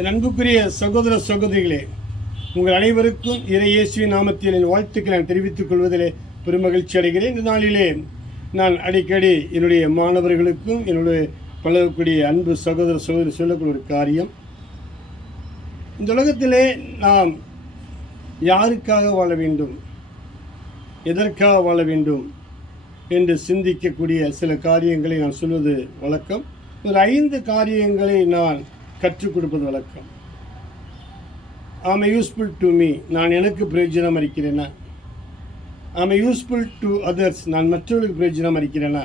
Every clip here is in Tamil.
என் அன்புக்குரிய சகோதர சகோதரிகளே, உங்கள் அனைவருக்கும் இறை இயேசுவின் நாமத்தில் என் வாழ்த்துக்களை நான் தெரிவித்துக் கொள்வதிலே பெருமகிழ்ச்சி அடைகிறேன். இந்த நாளிலே நான் அடிக்கடி என்னுடைய மாணவர்களுக்கும் என்னுடைய பழகக்கூடிய அன்பு சகோதர சகோதரி சொல்லக்கூடிய ஒரு காரியம், இந்த உலகத்திலே நாம் யாருக்காக வாழ வேண்டும், எதற்காக வாழ வேண்டும் என்று சிந்திக்கக்கூடிய சில காரியங்களை நான் சொல்வது வழக்கம். ஒரு 5 காரியங்களை நான் கற்றுக் கொடுப்பது வழக்கம். ஆம் யூஸ்ஃபுல் டு மீ, நான் எனக்கு பிரயோஜனம் இருக்கிறேனா? ஆம் யூஸ்ஃபுல் டு அதர்ஸ், நான் மற்றவர்களுக்கு பிரயோஜனம் இருக்கிறேனா?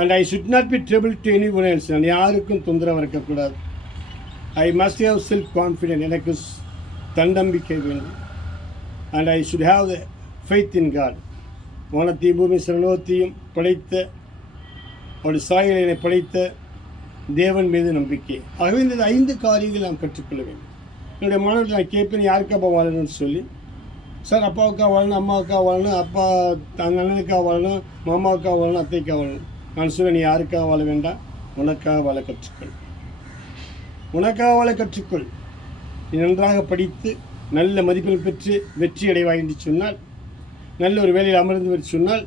And I should not be trouble to any one else, நான் யாருக்கும் தொந்தரவு இருக்கக்கூடாது. I must have self confident, எனக்கு தன்னம்பிக்கை வேண்டும். And I should have the faith in God, வானத்தை பூமி சர்வலோகத்தையும் படைத்த அவருடைய சாயலை படைத்த தேவன் மீது நம்பிக்கை. ஆகவே இந்த 5 காரியங்கள் நாம் கற்றுக்கொள்ள வேண்டும். என்னுடைய மாணவர்கள் நான் கேட்பேன், யாருக்காக வாழணும்னு சொல்லி. சார், அப்பாவுக்காக வாழணும், அம்மாவுக்காக வாழணும், அப்பா அண்ணனுக்காக வாழணும், மாமாவுக்காக வாழணும், அத்தைக்காக வாழணும். நான் சொல்லுவேன், நீ யாருக்காக வாழ வேண்டாம், உனக்காக வாழ கற்றுக்கொள். உனக்காக வாழ கற்றுக்கொள். நீ நன்றாக படித்து நல்ல மதிப்பெண் பெற்று வெற்றி அடைவாய் என்று சொன்னால், நல்ல ஒரு வேலையில் அமர்ந்து சொன்னால்,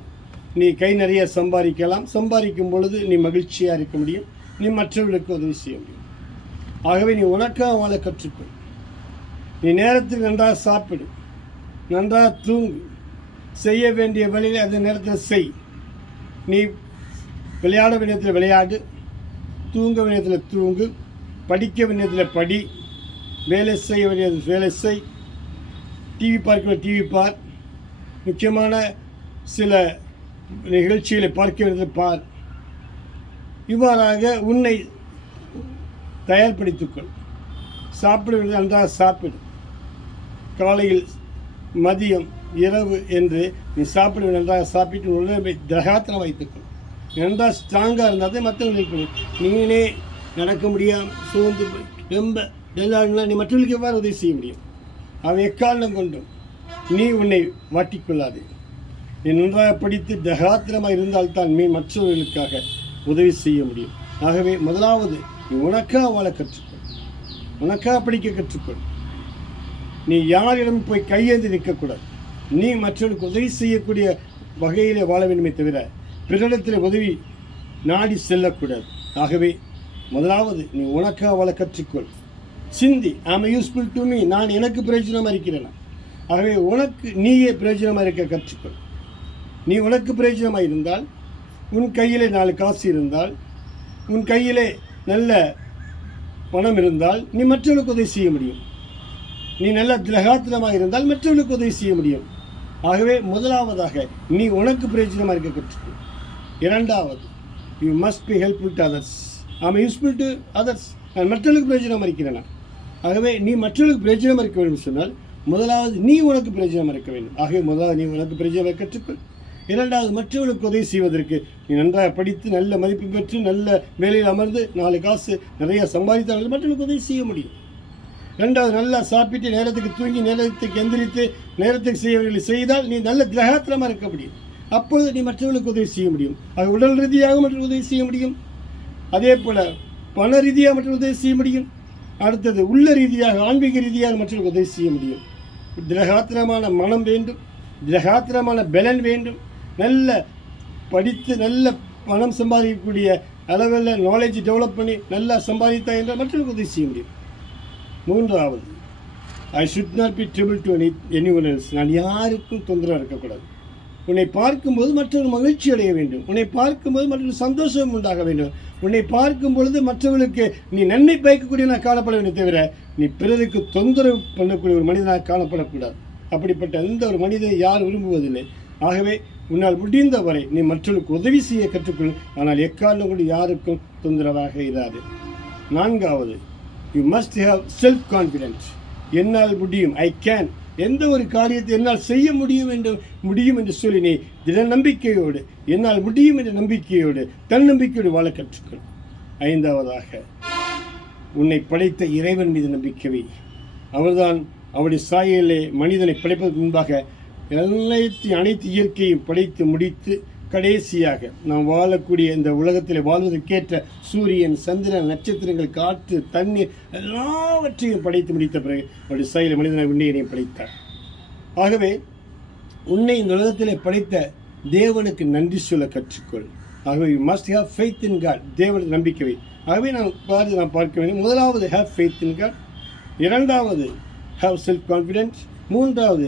நீ கை நிறைய சம்பாதிக்கலாம். சம்பாதிக்கும் பொழுது நீ மகிழ்ச்சியாக இருக்க முடியும், நீ மற்றவர்களுக்கு உதவி செய்ய முடியும். ஆகவே நீ உனக்காக வாழ கற்றுக்கொள். நீ நேரத்தில் நன்றாக சாப்பிடு, நன்றாக தூங்கு, செய்ய வேண்டிய வேலையை அந்த நேரத்தில் செய். நீ விளையாட வேண்டியத்தில் விளையாடு, தூங்க வேண்டியத்தில் தூங்கு, படிக்க வேண்டியத்தில் படி, வேலை செய்ய வேண்டியது வேலை செய், டிவி பார்க்க டிவி பார், முக்கியமான சில நிகழ்ச்சிகளை பார்க்க வேண்டியதை பார். இவ்வாறாக உன்னை தயார்படுத்திக்கொள். சாப்பிட வேண்டியது நன்றாக சாப்பிடு. காலையில், மதியம், இரவு என்று நீ சாப்பிட வேண்டிய நன்றாக சாப்பிட்டு உடலை திரகாத்திரம் வைத்துக்கொள். நன்றாக ஸ்ட்ராங்காக இருந்தால் மற்றவங்களுக்கு நீனே நடக்க முடியாமல் சோர்ந்து ரொம்ப டெல்லாடுனா நீ மற்றவர்களுக்கு எவ்வாறு உதவி செய்ய முடியும்? அவன் எக்காரணம் கொண்டும் நீ உன்னை மாட்டிக்கொள்ளாது. நீ நன்றாக படித்து திரகாத்திரமாக இருந்தால்தான் நீ மற்றவர்களுக்காக உதவி செய்ய முடியும். ஆகவே முதலாவது நீ உனக்காக வாழ கற்றுக்கொள், உனக்காக படிக்க கற்றுக்கொள். நீ யாரிடம் போய் கையேந்தி நிற்கக்கூடாது. நீ மற்றவர்களுக்கு உதவி செய்யக்கூடிய வகையிலே வாழ வேண்டுமே தவிர பிறரிடத்தில் உதவி நாடி செல்லக்கூடாது. ஆகவே முதலாவது நீ உனக்காக வாழ கற்றுக்கொள். சிந்தி, ஆம் யூஸ்ஃபுல் டு மீ, நான் எனக்கு பிரயோஜனமாக இருக்கிறேன். ஆகவே உனக்கு நீயே பிரயோஜனமாக இருக்க கற்றுக்கொள். நீ உனக்கு பிரயோஜனமாக இருந்தால், உன் கையிலே 4 காசு இருந்தால், உன் கையிலே நல்ல பணம் இருந்தால் நீ மற்றவர்களுக்கு உதவி செய்ய முடியும். நீ நல்ல திரகாத்திரமாக இருந்தால் மற்றவர்களுக்கு உதவி செய்ய முடியும். ஆகவே முதலாவதாக நீ உனக்கு பிரயோஜனமாக இருக்க கற்றுக்கொள். இரண்டாவது, you must be helpful to others. ஆமாம் யூஸ்ஃபுல் டு அதர்ஸ், நான் மற்றவர்களுக்கு பிரயோஜனமாக இருக்கிறேன். ஆகவே நீ மற்றவர்களுக்கு பிரயோஜனமாக இருக்க வேண்டும் சொன்னால் முதலாவது நீ உனக்கு பிரயோஜனமாக இருக்க வேண்டும். ஆகவே முதலாவது நீ உனக்கு பிரயோஜனமாக கற்றுக்கொள். இரண்டாவது, மற்றவர்களுக்கு உதவி செய்வதற்கு நீ நன்றாக படித்து நல்ல மதிப்பு பெற்று நல்ல வேலையில் அமர்ந்து 4 காசு நிறைய சம்பாதித்தால் மற்றவர்களுக்கு உதவி செய்ய முடியும். ரெண்டாவது, நல்லா சாப்பிட்டு நேரத்துக்கு தூங்கி நேரத்துக்கு எந்திரித்து நேரத்துக்கு செய்யவர்களை செய்தால் நீ நல்ல கிரகத்திரமாக இருக்க முடியும். அப்பொழுது நீ மற்றவர்களுக்கு உதவி செய்ய முடியும். ஆக உடல் ரீதியாக மற்ற உதவி செய்ய முடியும், அதே போல் பண ரீதியாக மற்ற உதவி செய்ய முடியும். அடுத்தது உள்ள ரீதியாக ஆன்மீக ரீதியாக மற்றவர்களுக்கு உதவி செய்ய முடியும். திரகாத்திரமான மனம் வேண்டும், திரகாத்திரமான பலன் வேண்டும். நல்ல படித்து நல்ல பணம் சம்பாதிக்கக்கூடிய அளவில் நாலேஜ் டெவலப் பண்ணி நல்லா சம்பாதித்தா என்றால் மற்றவர்களுக்கு உதவி செய்ய முடியும். மூன்றாவது, ஐ should not be trouble to any one else, நான் யாருக்கும் தொந்தரவு இருக்கக்கூடாது. உன்னை பார்க்கும்போது மற்றவர்கள் மகிழ்ச்சி அடைய வேண்டும், உன்னை பார்க்கும்போது மற்றவர்கள் சந்தோஷம் உண்டாக வேண்டும், உன்னை பார்க்கும் பொழுது மற்றவர்களுக்கு நீ நன்மை பயக்கக்கூடியவனாக காணப்பட வேண்டும் தவிர நீ பிறருக்கு தொந்தரவு பண்ணக்கூடிய ஒரு மனிதனாக காணப்படக்கூடாது. அப்படிப்பட்ட எந்த ஒரு மனிதனை யார் விரும்புவதில்லை. ஆகவே உன்னால் முடிந்த வரை நீ மற்றவர்களுக்கு உதவி செய்ய கற்றுக்கொள், ஆனால் எக்காரணம் கொண்டு யாருக்கும் தொந்தரவாக இராது. நான்காவது, you must have self confidence. என்னால் முடியும், ஐ கேன், எந்த ஒரு காரியத்தை என்னால் செய்ய முடியும் என்று சொல்லி நீ திட நம்பிக்கையோடு, என்னால் முடியும் என்ற நம்பிக்கையோடு தன்னம்பிக்கையோடு வாழ கற்றுக்கொள். ஐந்தாவதாக, உன்னை படைத்த இறைவன் மீது நம்பிக்கை வை. அவர்தான் அவருடைய சாயலிலே மனிதனை படைப்பதற்கு முன்பாக அனைத்து இயற்கையும் படைத்து முடித்து கடைசியாக நாம் வாழக்கூடிய இந்த உலகத்தில் வாழ்வதற்கேற்ற சூரியன், சந்திரன், நட்சத்திரங்கள், காற்று, தண்ணீர் எல்லாவற்றையும் படைத்து முடித்த பிறகு அவருடைய செயல் மனிதனை உன்னையனையும் படைத்தார். ஆகவே உன்னை இந்த உலகத்திலே படைத்த தேவனுக்கு நன்றி சொல்ல கற்றுக்கொள். ஆகவே you must have faith in God. தேவனுக்கு நம்பிக்கை வை. ஆகவே நாம் பார்க்க வேண்டும். முதலாவது ஹேவ் ஃபெய்த் இன் காட், இரண்டாவது ஹேவ் செல்ஃப் கான்ஃபிடென்ஸ், மூன்றாவது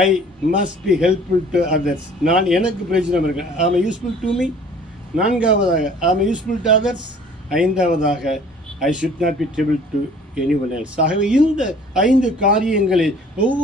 I must be helpful to others. நான் எனக்கு பிரயோஜனம் இருக்கேன். ஆம் யூஸ்ஃபுல் டு மீ. நான்காவதாக ஆம் யூஸ்ஃபுல் டு அதர்ஸ். ஐந்தாவதாக I should not be trouble to any one else. ஆகவே இந்த 5 காரியங்களில் ஒவ்வொரு